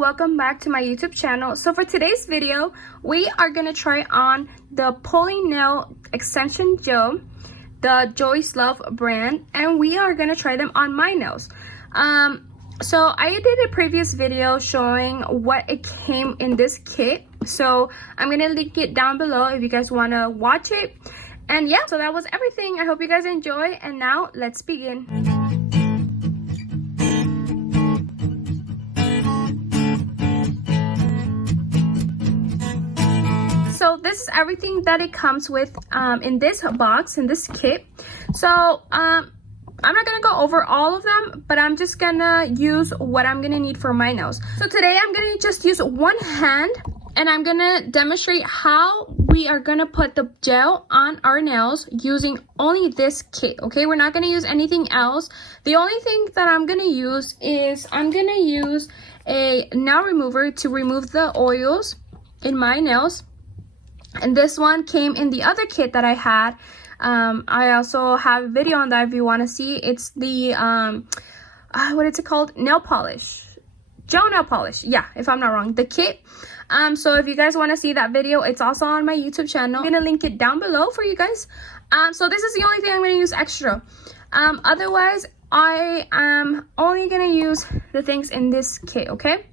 welcome back to my YouTube channel. So for today's video, we are gonna try on the Pulling Nail Extension Gel, the Joslove brand, and we are gonna try them on my nails. So I did a previous video showing what it came in this kit, so I'm gonna link it down below if you guys want to watch it. And yeah, so that was everything. I hope you guys enjoy, and now let's begin. So this is everything that it comes with in this box, in this kit. So I'm not gonna go over all of them, but I'm just gonna use what I'm gonna need for my nails. So today I'm gonna just use one hand, and I'm gonna demonstrate how we are gonna put the gel on our nails using only this kit. Okay, we're not gonna use anything else. The only thing that I'm gonna use is I'm gonna use a nail remover to remove the oils in my nails. And this one came in the other kit that I had. I also have a video on that if you want to see. It's the what is it called? Nail polish, gel nail polish. Yeah, if I'm not wrong, the kit. So if you guys want to see that video, it's also on my YouTube channel. I'm gonna link it down below for you guys. So this is the only thing I'm gonna use extra. Otherwise, I am only gonna use the things in this kit. Okay,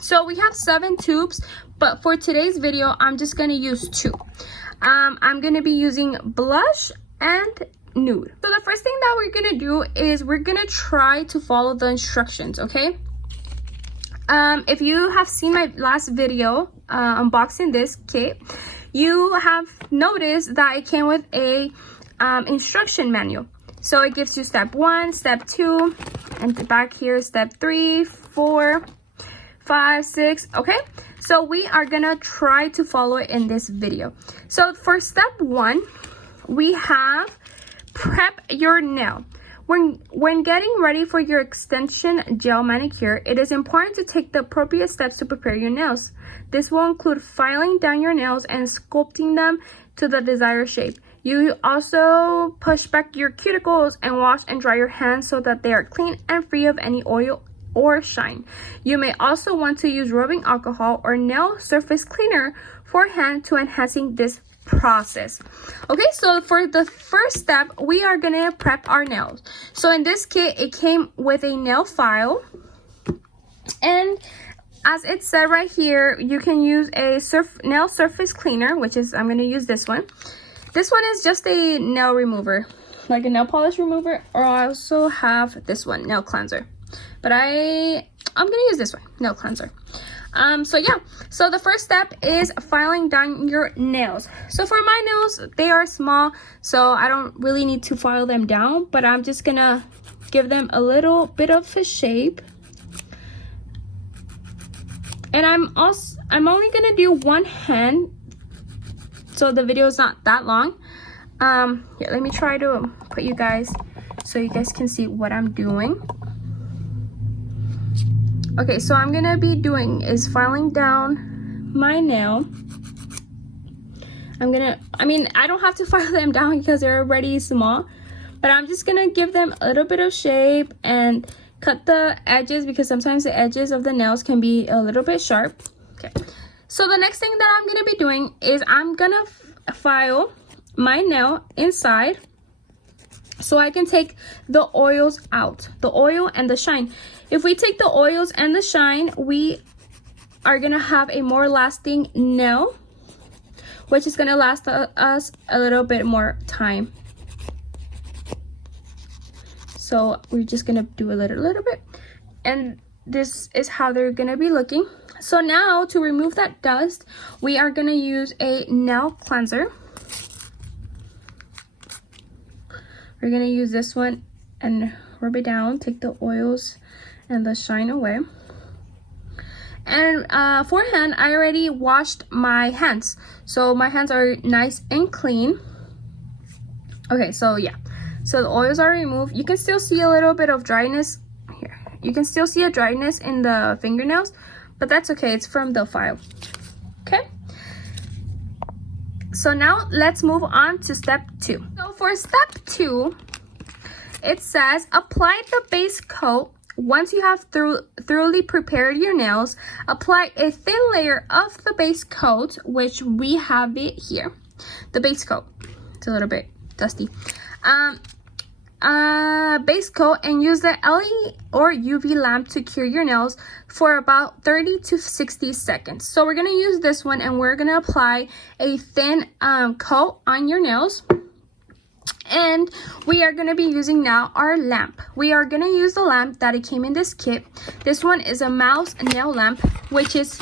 so we have 7 tubes, but for today's video I'm just gonna use 2. I'm gonna be using blush and nude. So the first thing that we're gonna do is we're gonna try to follow the instructions. Okay, if you have seen my last video unboxing this kit, you have noticed that it came with a instruction manual. So it gives you step 1, step 2, and back here step 3, 4, 5, 6. Okay, so we are gonna try to follow it in this video. So for step 1, we have prep your nail. When getting ready for your extension gel manicure, it is important to take the appropriate steps to prepare your nails. This will include filing down your nails and sculpting them to the desired shape. You also push back your cuticles and wash and dry your hands so that they are clean and free of any oil or shine. You may also want to use rubbing alcohol or nail surface cleaner for hand to enhancing this process. Okay, so for the first step, we are gonna prep our nails. So in this kit, it came with a nail file, and as it said right here, you can use a nail surface cleaner, which is, I'm gonna use this one. This one is just a nail remover, like a nail polish remover, or I also have this one, nail cleanser. But I'm gonna use this one, nail cleanser. So yeah, so the first step is filing down your nails. So for my nails, they are small, so I don't really need to file them down, but I'm just gonna give them a little bit of a shape. And I'm only gonna do one hand, so the video is not that long. Yeah, let me try to put you guys so you guys can see what I'm doing. Okay, so I'm gonna be doing is filing down my nail. I don't have to file them down because they're already small, but I'm just gonna give them a little bit of shape and cut the edges, because sometimes the edges of the nails can be a little bit sharp. Okay, so the next thing that I'm gonna be doing is I'm gonna file my nail inside so I can take the oils out, the oil and the shine. If we take the oils and the shine, we are gonna have a more lasting nail, which is gonna last us a little bit more time. So we're just gonna do a little bit, and this is how they're gonna be looking. So now to remove that dust, we are gonna use a nail cleanser. We're gonna use this one and rub it down, take the oils and the shine away. And forehand, I already washed my hands, so my hands are nice and clean. Okay, so yeah, so the oils are removed. You can still see a little bit of dryness here. You can still see a dryness in the fingernails, but that's okay, it's from the file. Okay, so now let's move on to step 2. So for step 2, it says apply the base coat once you have thoroughly prepared your nails, apply a thin layer of the base coat, which we have it here. The base coat. It's a little bit dusty. Base coat, and use the LED or UV lamp to cure your nails for about 30 to 60 seconds. So we're gonna use this one, and we're gonna apply a thin coat on your nails. And we are going to be using now our lamp. We are going to use the lamp that it came in this kit. This one is a mouse nail lamp, which is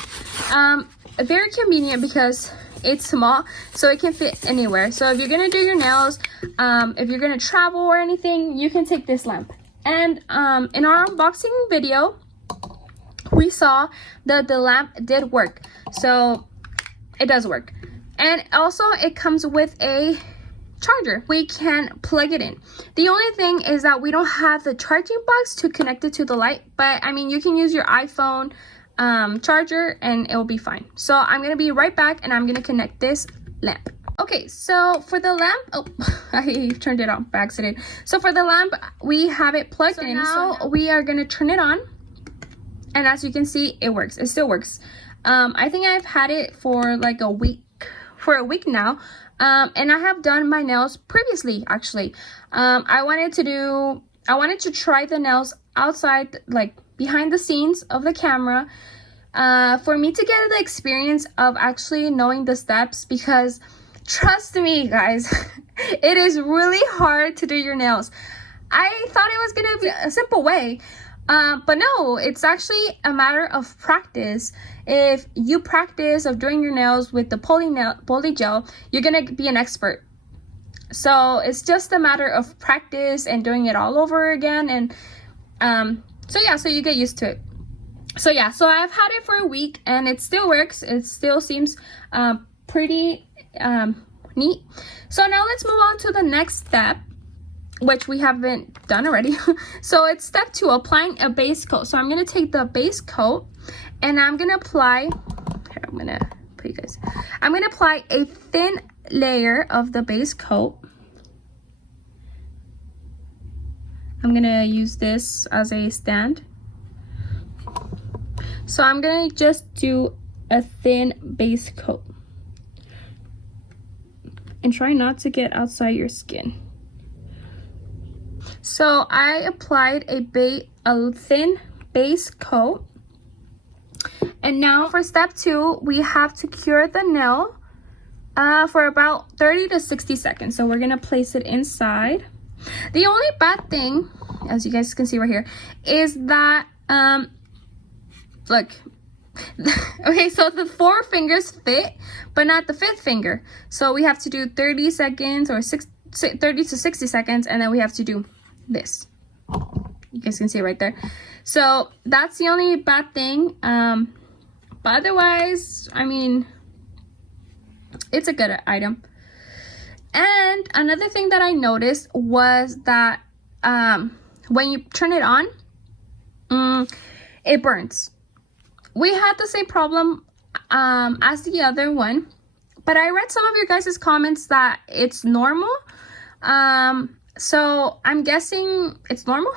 very convenient because it's small, so it can fit anywhere. So if you're going to do your nails, if you're going to travel or anything, you can take this lamp. And in our unboxing video, we saw that the lamp did work. So it does work. And also it comes with a charger. We can plug it in. The only thing is that we don't have the charging box to connect it to the light, but I mean, you can use your iPhone charger and it will be fine. So I'm gonna be right back, and I'm gonna connect this lamp. Okay, so for the lamp, oh, I turned it on by accident. So for the lamp, we have it plugged in. Now we are gonna turn it on, and as you can see, it works. It still works. I think I've had it for like a week now. And I have done my nails previously, actually. I wanted to try the nails outside, like behind the scenes of the camera, for me to get the experience of actually knowing the steps, because trust me, guys, it is really hard to do your nails. I thought it was gonna be a simple way, but no, it's actually a matter of practice. If you practice of doing your nails with the poly gel, you're gonna be an expert. So it's just a matter of practice and doing it all over again. And so you get used to it. So I've had it for a week, and it still works. It still seems pretty neat. So now let's move on to the next step, which we haven't done already. So it's step 2, applying a base coat. So I'm gonna take the base coat, and I'm gonna apply, here, I'm gonna apply a thin layer of the base coat. I'm gonna use this as a stand. So I'm gonna just do a thin base coat. And try not to get outside your skin. So I applied a thin base coat. And now for step 2, we have to cure the nail for about 30 to 60 seconds. So we're gonna place it inside. The only bad thing, as you guys can see right here, is that, look, okay, so the 4 fingers fit, but not the 5th finger. So we have to do 30 seconds or 30 to 60 seconds, and then we have to do this. You guys can see it right there. So that's the only bad thing. But otherwise, I mean, it's a good item. And another thing that I noticed was that when you turn it on, it burns. We had the same problem as the other one, but I read some of your guys' comments that it's normal. So I'm guessing it's normal.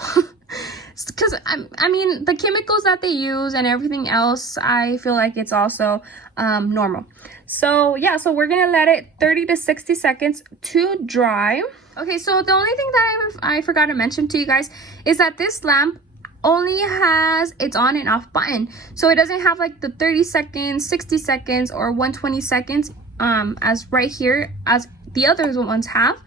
Because I mean, the chemicals that they use and everything else, I feel like it's also normal. So yeah, so we're gonna let it 30 to 60 seconds to dry. Okay, so the only thing that I forgot to mention to you guys is that this lamp only has its on and off button, so it doesn't have like the 30 seconds, 60 seconds, or 120 seconds as right here as the other ones have.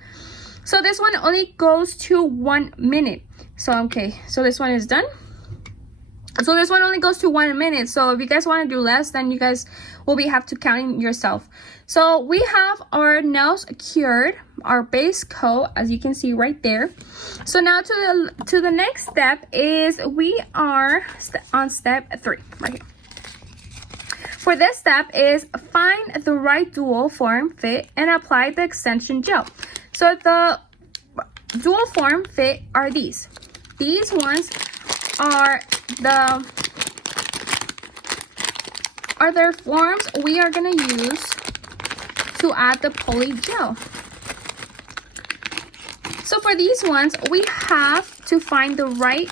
So this one only goes to 1 minute. So okay, so this one is done. So this one only goes to 1 minute. So if you guys want to do less, then you guys will have to count yourself. So we have our nails cured, our base coat, as you can see right there. So now to the next step is we are on step 3 right here. For this step is find the right dual form fit and apply the extension gel. So the dual form fit are these. These ones are their forms we are going to use to add the poly gel. So for these ones, we have to find the right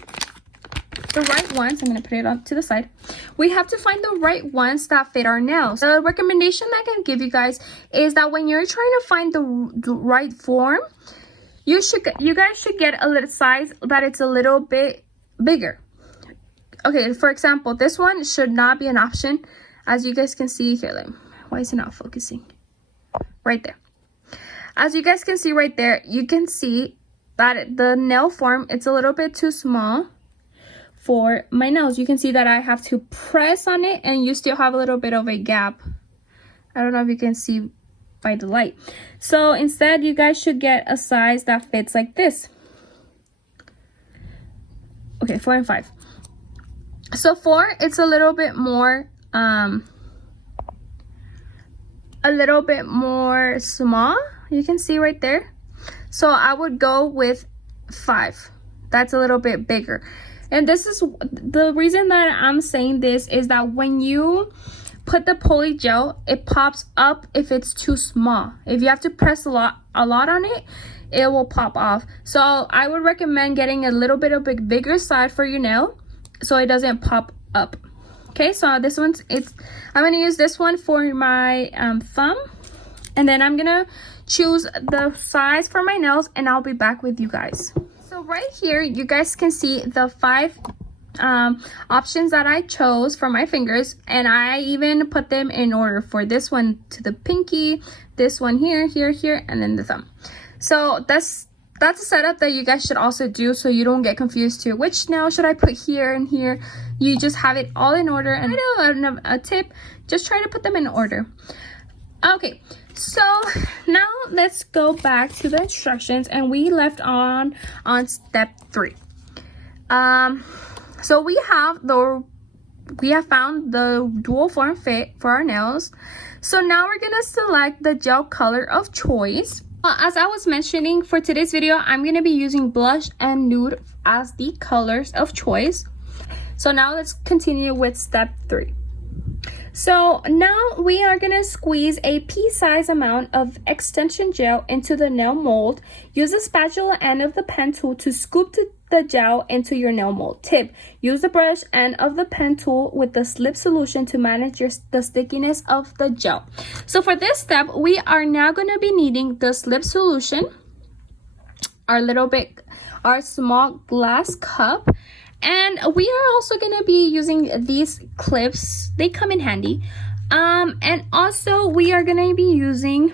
the right ones. I'm going to put it up to the side. We have to find the right ones that fit our nails. The recommendation I can give you guys is that when you're trying to find the right form, you guys should get a little size that it's a little bit bigger. Okay, for example, this one should not be an option. As you guys can see here, why is it not focusing? Right there. As you guys can see right there, you can see that the nail form, it's a little bit too small for my nails. You can see that I have to press on it and you still have a little bit of a gap. I don't know if you can see by the light. So instead, you guys should get a size that fits like this. Okay, 4 and 5. So 4, it's a little bit more small. You can see right there. So I would go with 5. That's a little bit bigger. And this is the reason that I'm saying this is that when you put the poly gel, it pops up if it's too small. If you have to press a lot on it, it will pop off. So I would recommend getting a little bit of a bigger side for your nail so it doesn't pop up. Okay, so this one's I'm gonna use this one for my thumb, and then I'm gonna choose the size for my nails, and I'll be back with you guys. So right here, you guys can see the 5 options that I chose for my fingers, and I even put them in order for this one to the pinky, this one here, and then the thumb. So that's a setup that you guys should also do, so you don't get confused to which nail should I put here and here. You just have it all in order. And I know a tip, just try to put them in order. Okay, so now let's go back to the instructions, and we left on step 3. So we have found the dual form fit for our nails. So now we're gonna select the gel color of choice. As I was mentioning, for today's video, I'm going to be using blush and nude as the colors of choice. So now let's continue with step 3. So now we are going to squeeze a pea-sized amount of extension gel into the nail mold. Use the spatula end of the pen tool to scoop the gel into your nail mold. Tip: use the brush end of the pen tool with the slip solution to manage the stickiness of the gel. So for this step, we are now going to be needing the slip solution, our small glass cup, and we are also going to be using these clips. They come in handy. And also we are going to be using,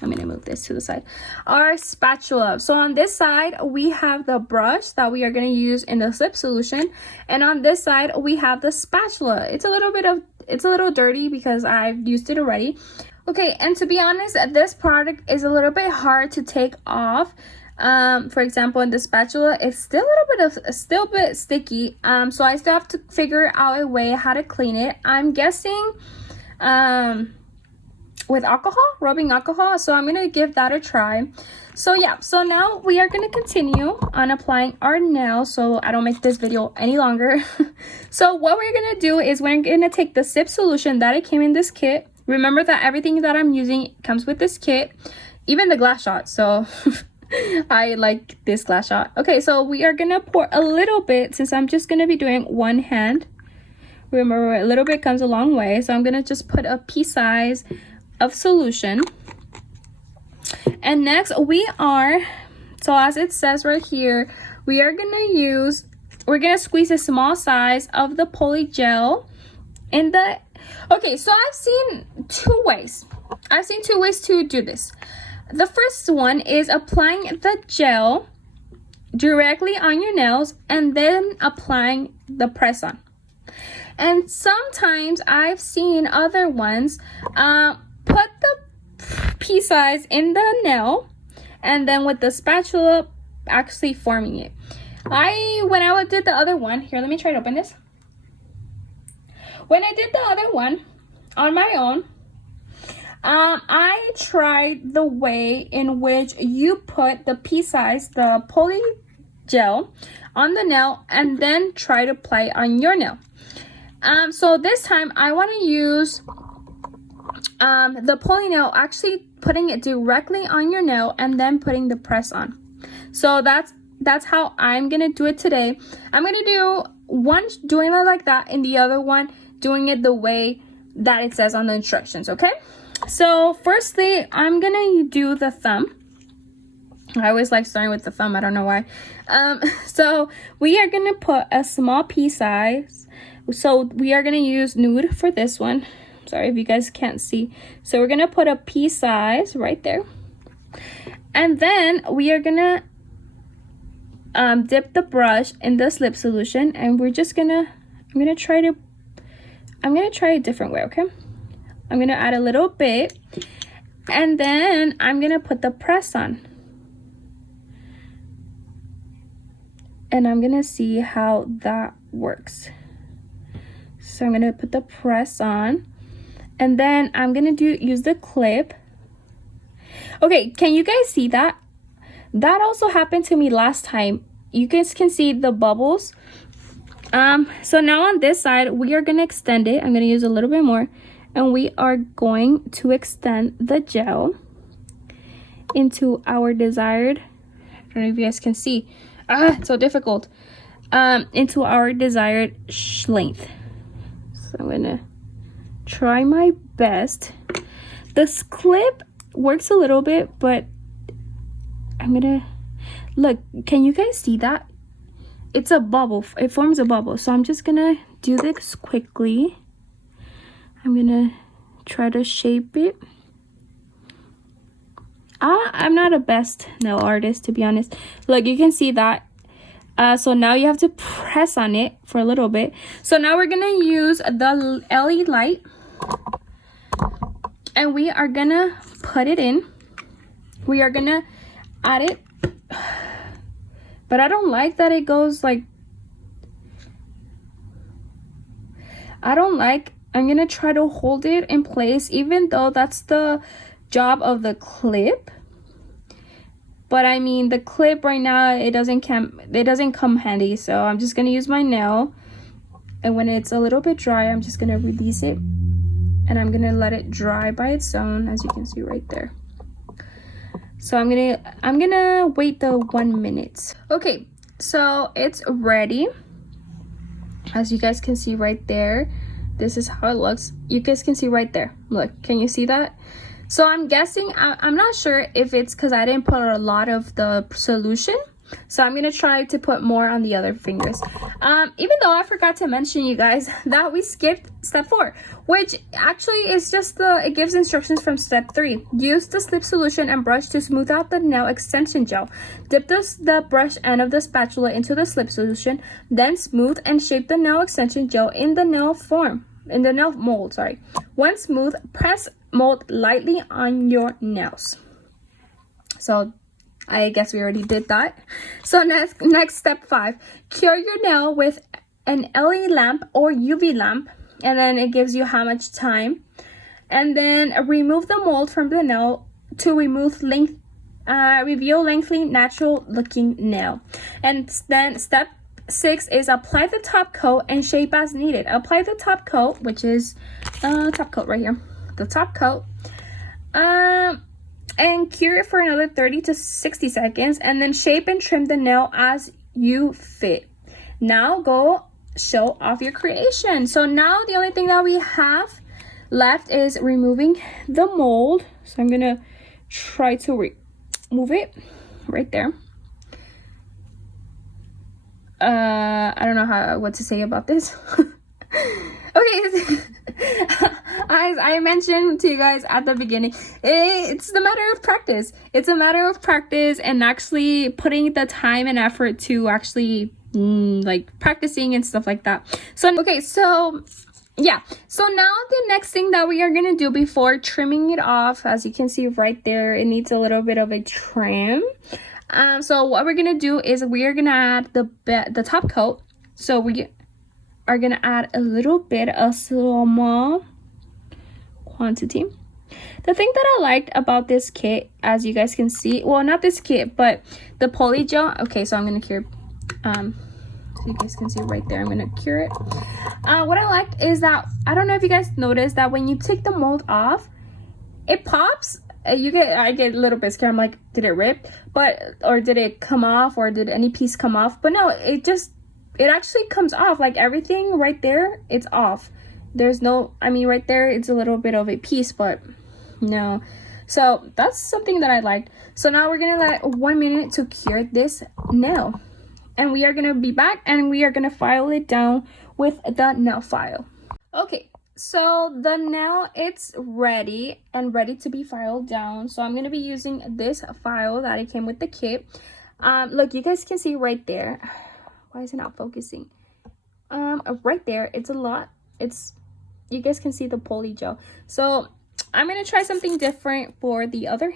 I'm going to move this to the side, our spatula. So on this side, we have the brush that we are going to use in the slip solution. And on this side, we have the spatula. It's a little dirty because I've used it already. Okay, and to be honest, this product is a little bit hard to take off. For example, in the spatula, it's still a bit sticky. So I still have to figure out a way how to clean it. I'm guessing, with rubbing alcohol. So I'm going to give that a try. So yeah, so now we are going to continue on applying our nails so I don't make this video any longer. So what we're going to do is we're going to take the SIP solution that it came in this kit. Remember that everything that I'm using comes with this kit, even the glass shot. So I like this glass shot. Okay, so we are going to pour a little bit since I'm just going to be doing one hand. Remember, a little bit comes a long way. So I'm going to just put a pea size of solution. And next so as it says right here, we're gonna squeeze a small size of the poly gel in the, okay, so I've seen two ways to do this. The first one is applying the gel directly on your nails and then applying the press on. And sometimes I've seen other ones put the pea size in the nail and then with the spatula actually forming it. When I did the other one, here, let me try to open this. When I did the other one on my own, I tried the way in which you put the pea size, the poly gel on the nail and then try to apply on your nail. So this time I want to use the poly nail, actually putting it directly on your nail and then putting the press on. So that's that's how I'm gonna do it today. I'm gonna do one doing it like that and the other one doing it the way that it says on the instructions, okay? So firstly, I'm gonna do the thumb. I always like starting with the thumb, I don't know why. So we are gonna put a small pea size. So we are gonna use nude for this one. Sorry if you guys can't see. So we're gonna put a pea size right there. And then we are gonna dip the brush in the slip solution, and we're just gonna, I'm gonna try a different way, okay? I'm gonna add a little bit, and then I'm gonna put the press on. And I'm gonna see how that works. So I'm gonna put the press on, and then I'm gonna use the clip. Okay, can you guys see that? That also happened to me last time. You guys can see the bubbles. So now on this side, we are gonna extend it. I'm gonna use a little bit more, and we are going to extend the gel into our desired, I don't know if you guys can see. It's so difficult. Into our desired length. So I'm gonna try my best. This clip works a little bit, but I'm gonna look. Can you guys see that? It's a bubble. It forms a bubble. So I'm just gonna do this quickly. I'm gonna try to shape it. I'm not a best nail artist, to be honest. Look, you can see that. So now you have to press on it for a little bit. So now we're gonna use the LED light, and we are gonna put it in. We are gonna add it, but I don't like that it goes like, I'm gonna try to hold it in place, even though that's the job of the clip. But I mean, the clip right now, it doesn't come handy. So I'm just gonna use my nail, and when it's a little bit dry, I'm just gonna release it, and I'm gonna let it dry by its own, as you can see right there. So I'm gonna wait the 1 minute. Okay, so it's ready. As you guys can see right there, this is how it looks. You guys can see right there. Look, can you see that? So I'm guessing, I'm not sure if it's because I didn't put a lot of the solution. So I'm gonna try to put more on the other fingers. Even though I forgot to mention, you guys, that we skipped step 4, which actually is just it gives instructions from step 3. Use the slip solution and brush to smooth out the nail extension gel. Dip the brush end of the spatula into the slip solution, then smooth and shape the nail extension gel in the nail mold, sorry. Once smooth, press mold lightly on your nails. So I guess we already did that. So next step 5, cure your nail with an LED lamp or UV lamp, and then it gives you how much time. And then remove the mold from the nail to reveal lengthy, natural looking nail. And then step 6 is apply the top coat and shape as needed. Apply the top coat, which is top coat right here. The top coat. And cure it for another 30 to 60 seconds, and then shape and trim the nail as you fit. Now go show off your creation. So now the only thing that we have left is removing the mold. So I'm gonna try to remove it right there. I don't know what to say about this. Okay. As I mentioned to you guys at the beginning, it's a matter of practice. It's a matter of practice and actually putting the time and effort to actually like practicing and stuff like that. So okay, so yeah, so now the next thing that we are gonna do before trimming it off, as you can see right there, it needs a little bit of a trim. So what we're gonna do is we are gonna add the top coat. So we are gonna add a little bit, a small quantity. The thing that I liked about this kit, as you guys can see, well, not this kit, but the poly gel. Okay, so I'm gonna cure, so you guys can see right there, I'm gonna cure it. What I liked is that, I don't know if you guys noticed that when you take the mold off, it pops. I get a little bit scared. I'm like, did it rip? Or did it come off, or did any piece come off? But no, it actually comes off. Like everything right there, it's off. There's no, I mean, right there, it's a little bit of a piece, but no. So that's something that I liked. So now we're gonna let 1 minute to cure this nail. And we are gonna be back and we are gonna file it down with the nail file. Okay, so the nail, it's ready to be filed down. So I'm gonna be using this file that it came with the kit. Look, you guys can see right there. Why is it not focusing? Right there, it's a lot. You guys can see the poly gel. So I'm gonna try something different for the other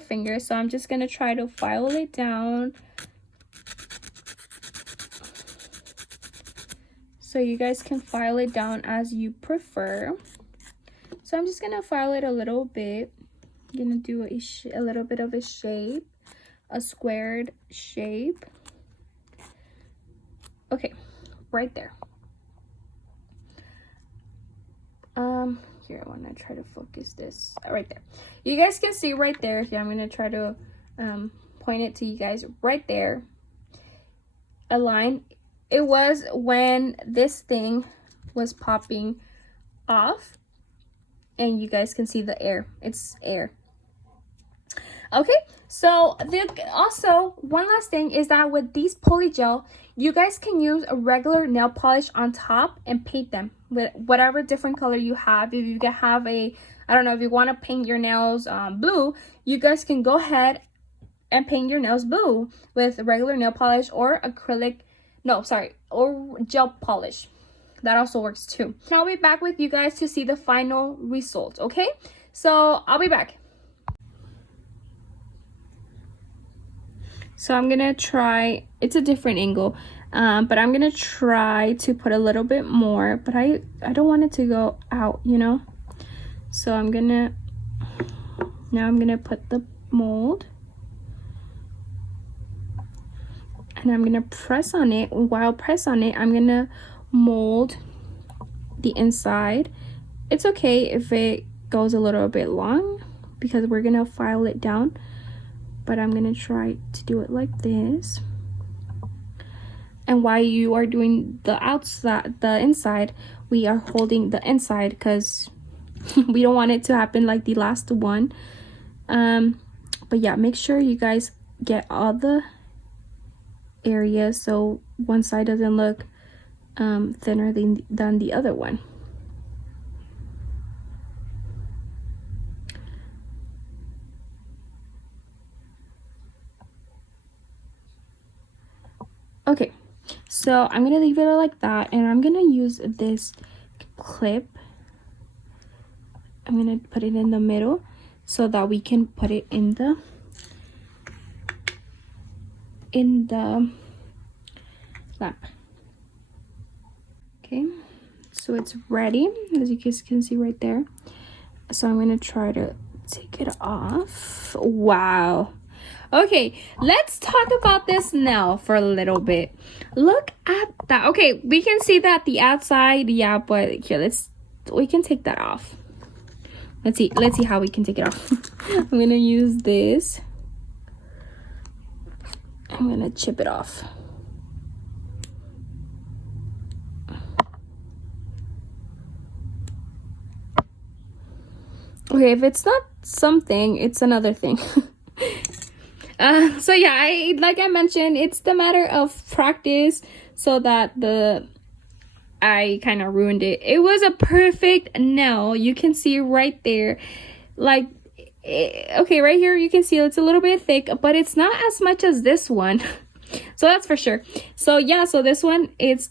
finger. So I'm just gonna try to file it down. So you guys can file it down as you prefer. So I'm just gonna file it a little bit. I'm gonna do a little bit of a shape, a squared shape. Okay, right there. Here, I want to try to focus this right there. You guys can see right there. Here, I'm going to try to point it to you guys right there. A line. It was when this thing was popping off, and you guys can see the air. It's air. Okay, so also one last thing is that with these poly gel, you guys can use a regular nail polish on top and paint them with whatever different color you have. If you have I don't know, if you want to paint your nails blue, you guys can go ahead and paint your nails blue with regular nail polish or or gel polish. That also works too. Now I'll be back with you guys to see the final result, okay? So I'll be back. So I'm gonna try, it's a different angle, but I'm gonna try to put a little bit more, but I don't want it to go out, you know? So now I'm gonna put the mold, and I'm gonna press on it. While press on it, I'm gonna mold the inside. It's okay if it goes a little bit long because we're gonna file it down. But I'm gonna try to do it like this. And while you are doing the inside, we are holding the inside because we don't want it to happen like the last one. But yeah, make sure you guys get all the areas so one side doesn't look thinner than the other one. Okay, so I'm gonna leave it like that, and I'm gonna use this clip. I'm gonna put it in the middle so that we can put it in the lamp. Okay, so it's ready, as you guys can see right there. So I'm gonna try to take it off. Wow. Okay, let's talk about this nail for a little bit. Look at that. Okay, we can see that the outside, yeah, but here, we can take that off. Let's see how we can take it off. I'm gonna use this. I'm gonna chip it off. Okay, if it's not something, it's another thing. So yeah, like I mentioned, it's the matter of practice, so that I kind of ruined it. It was a perfect nail. You can see right there, like, okay, right here you can see it's a little bit thick, but it's not as much as this one. So that's for sure. So yeah, so this one, it's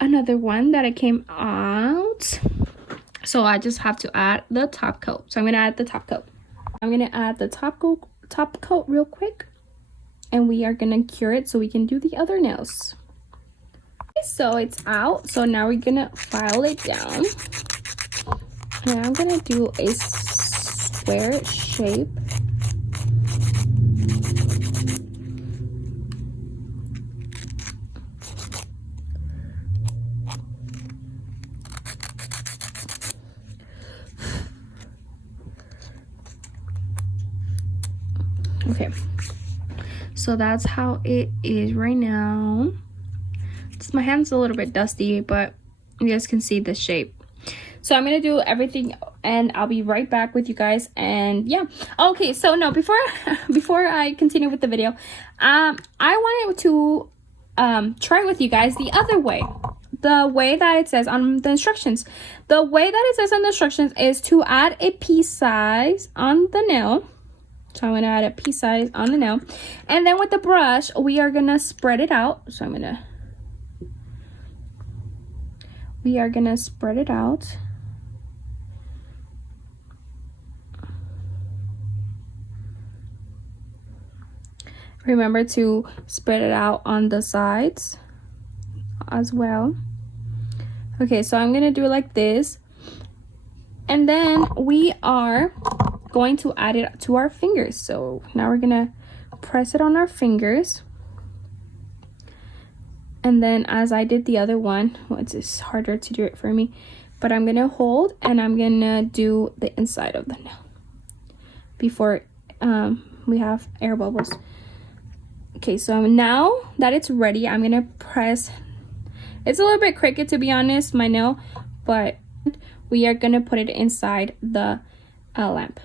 another one that I came out. So I just have to add the top coat. So I'm gonna add the top coat. I'm gonna add the top coat real quick, and we are gonna cure it so we can do the other nails. Okay, so it's out. So now we're gonna file it down, and I'm gonna do a square shape. Okay, so that's how it is right now. My hand's a little bit dusty, but you guys can see the shape. So I'm gonna do everything and I'll be right back with you guys. And yeah, okay, so no, before I continue with the video, I wanted to try with you guys the other way, the way that it says on the instructions. The way that it says on the instructions is to add a pea size on the nail. So I'm gonna add a pea size on the nail, and then with the brush we are gonna spread it out. So we are gonna spread it out. Remember to spread it out on the sides as well. Okay, so I'm gonna do it like this, and then we are going to add it to our fingers. So now we're gonna press it on our fingers, and then as I did the other one, well, it's just harder to do it for me, but I'm gonna hold and I'm gonna do the inside of the nail before we have air bubbles. Okay, so now that it's ready, I'm gonna press. It's a little bit crooked, to be honest, my nail, but we are gonna put it inside the lamp.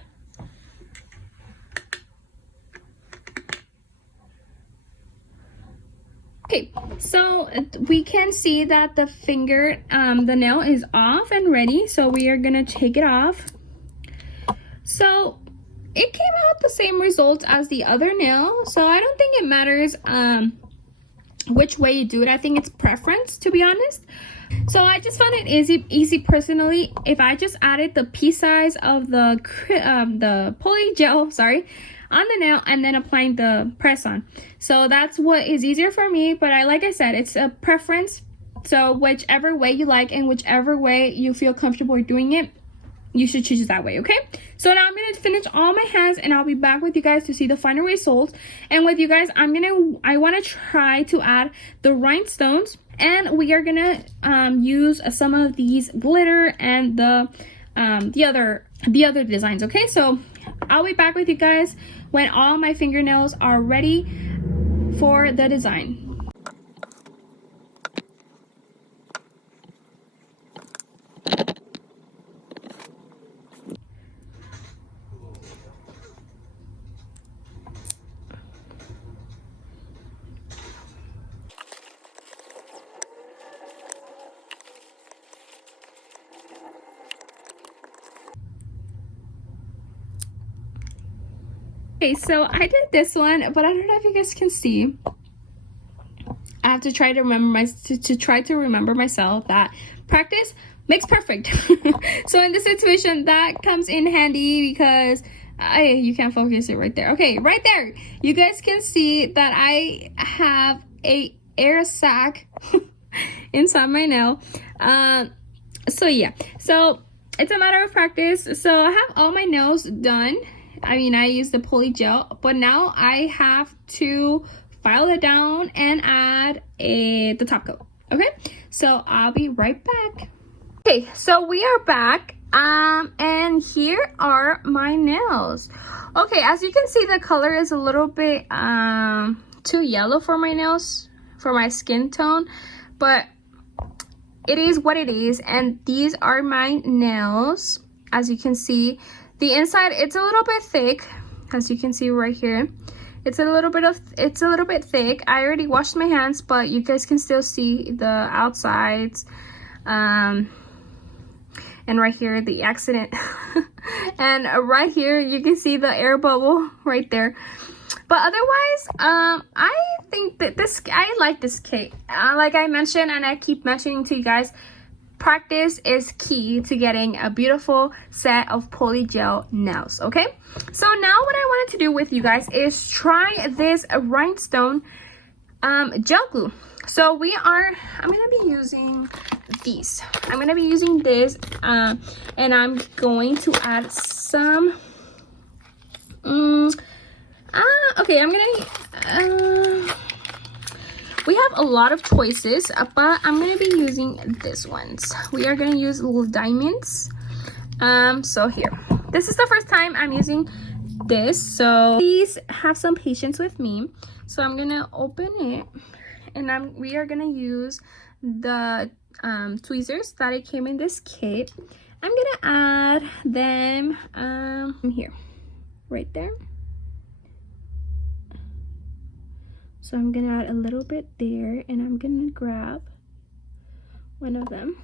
Okay, so we can see that the finger, the nail is off and ready, so we are gonna take it off. So it came out the same results as the other nail, so I don't think it matters which way you do it. I think it's preference, to be honest. So I just found it easy personally if I just added the pea size of the poly gel, sorry, on the nail and then applying the press on. So that's what is easier for me, but like I said, it's a preference. So whichever way you like and whichever way you feel comfortable doing it, you should choose that way, okay? So now I'm gonna finish all my hands and I'll be back with you guys to see the final results. And with you guys, I wanna try to add the rhinestones, and we are gonna use some of these glitter and the other designs, okay? So I'll be back with you guys when all my fingernails are ready for the design. Okay, so I did this one, but I don't know if you guys can see. I have to try to remember myself that practice makes perfect. So in this situation, that comes in handy because you can't focus it right there. Okay, right there, you guys can see that I have a air sac inside my nail. So yeah, so it's a matter of practice. So I have all my nails done. I mean, I use the poly gel, but now I have to file it down and add the top coat. Okay, so I'll be right back. Okay, so we are back, and here are my nails. Okay, as you can see, the color is a little bit too yellow for my nails, for my skin tone, but it is what it is. And these are my nails. As you can see, the inside, it's a little bit thick, as you can see right here. It's a little bit thick. I already washed my hands, but you guys can still see the outsides. And right here, the accident. And right here, you can see the air bubble right there. But otherwise, I think that I like this kit. Like I mentioned, and I keep mentioning to you guys, practice is key to getting a beautiful set of poly gel nails, okay? So now what I wanted to do with you guys is try this rhinestone gel glue. So I'm gonna be using these. I'm gonna be using this, and I'm going to add some, okay, I'm gonna, we have a lot of choices, but I'm gonna be using these ones. We are gonna use little diamonds. So here, this is the first time I'm using this, so please have some patience with me. So I'm gonna open it, and we are gonna use the tweezers that it came in this kit. I'm gonna add them here, right there. So I'm gonna add a little bit there, and I'm gonna grab one of them,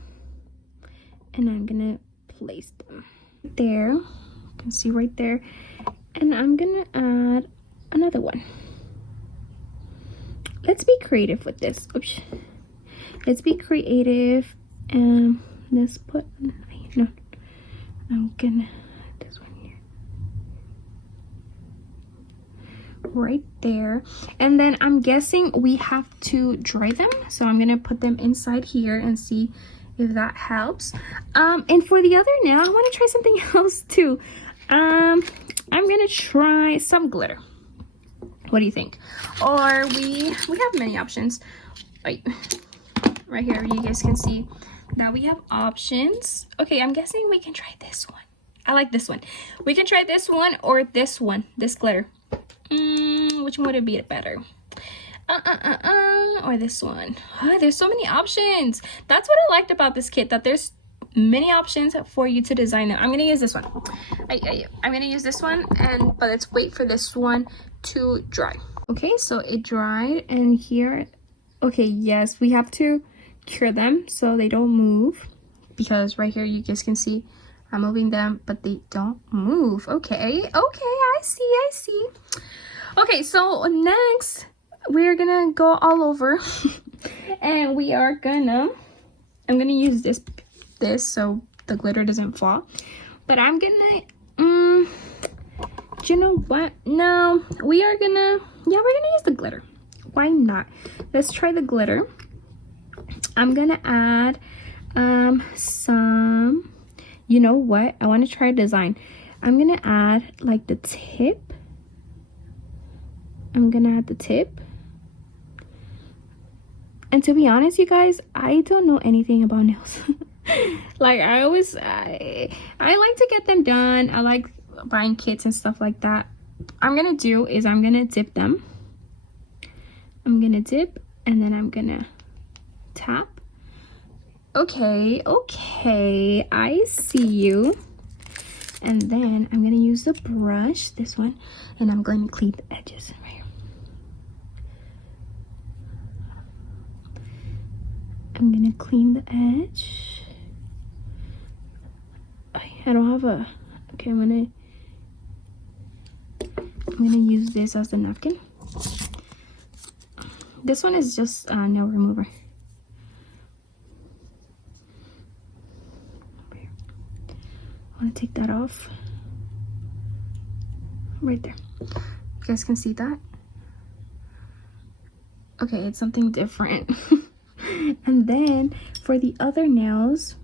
and I'm gonna place them there. You can see right there, and I'm gonna add another one. Let's be creative with this. Oops. Let's be creative, and let's put, no, I'm gonna add this one here, right there. And then I'm guessing we have to dry them, so I'm gonna put them inside here and see if that helps. And for the other nail, I want to try something else too. I'm gonna try some glitter. What do you think? Or we have many options. Right here, you guys can see that we have options. Okay, I'm guessing we can try this one. I like this one. We can try this one or this one, this glitter. Which one would it be better? Or this one. Oh, there's so many options. That's what I liked about this kit, that there's many options for you to design them. I'm gonna use this one. I'm gonna use this one, but let's wait for this one to dry. Okay, so it dried, and here, okay, yes, we have to cure them so they don't move, because right here you guys can see I'm moving them, but they don't move. Okay, I see. Okay, so next we're gonna go all over and I'm gonna use this so the glitter doesn't fall, but I'm gonna you know what, no, we're gonna use the glitter. Why not? Let's try the glitter. I'm gonna add some, you know what, I want to try a design. I'm gonna add like the tip. I'm gonna add the tip. And to be honest, you guys, I don't know anything about nails. Like I like to get them done. I like buying kits and stuff like that. I'm gonna dip them. I'm gonna dip, and then I'm gonna tap. Okay, I see you. And then I'm gonna use the brush, this one, and I'm going to clean the edges right here. I'm gonna clean the edge. I don't have a, okay, I'm gonna use this as the napkin. This one is just a nail remover. I want to take that off right there. You guys can see that. Okay, it's something different. And then for the other nails,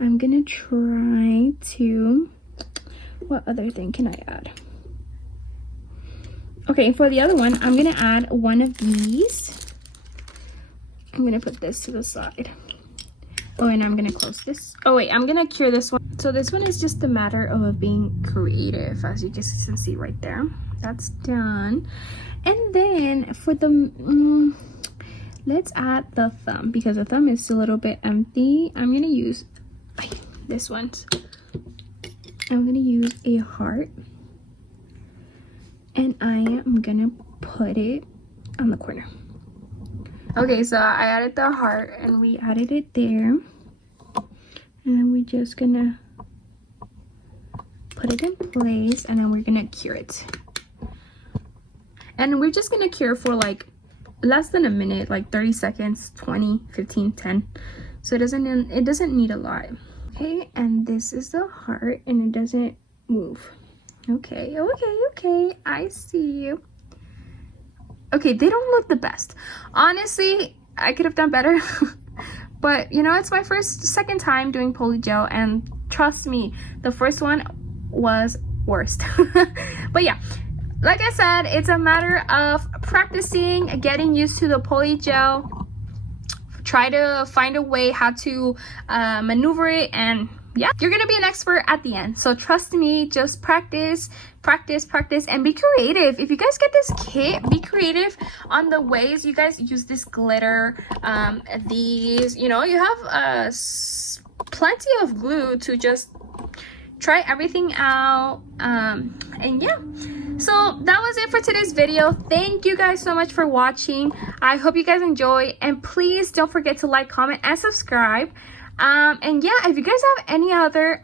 I'm gonna try to, what other thing can I add? Okay, for the other one, I'm gonna add one of these. I'm gonna put this to the side. Oh, and I'm gonna close this. Oh wait, I'm gonna cure this one. So this one is just a matter of being creative, as you just can see right there. That's done. And then for the let's add the thumb, because the thumb is a little bit empty. I'm gonna use this one. I'm gonna use a heart, and I am gonna put it on the corner. Okay, so I added the heart, and we added it there, and then we're just gonna put it in place, and then we're gonna cure it. And we're just gonna cure for like less than a minute, like 30 seconds, 20, 15, 10. So it doesn't need a lot. Okay, and this is the heart, and it doesn't move. Okay, I see you. Okay, they don't look the best. Honestly, I could have done better. But you know, it's my second time doing poly gel, and trust me, the first one was worst. But yeah, like I said, it's a matter of practicing, getting used to the poly gel try to find a way how to maneuver it, and yeah, you're gonna be an expert at the end. So trust me, just practice, practice, practice, and be creative. If you guys get this kit, be creative on the ways you guys use this glitter. These, you know, you have plenty of glue to just try everything out. And yeah, so that was it for today's video. Thank you guys so much for watching. I hope you guys enjoy, and please don't forget to like, comment, and subscribe. And yeah, if you guys have any other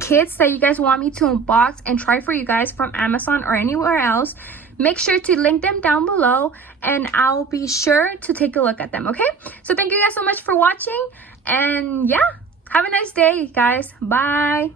kits that you guys want me to unbox and try for you guys from Amazon or anywhere else, make sure to link them down below and I'll be sure to take a look at them. Okay, so thank you guys so much for watching, and yeah, have a nice day, guys. Bye.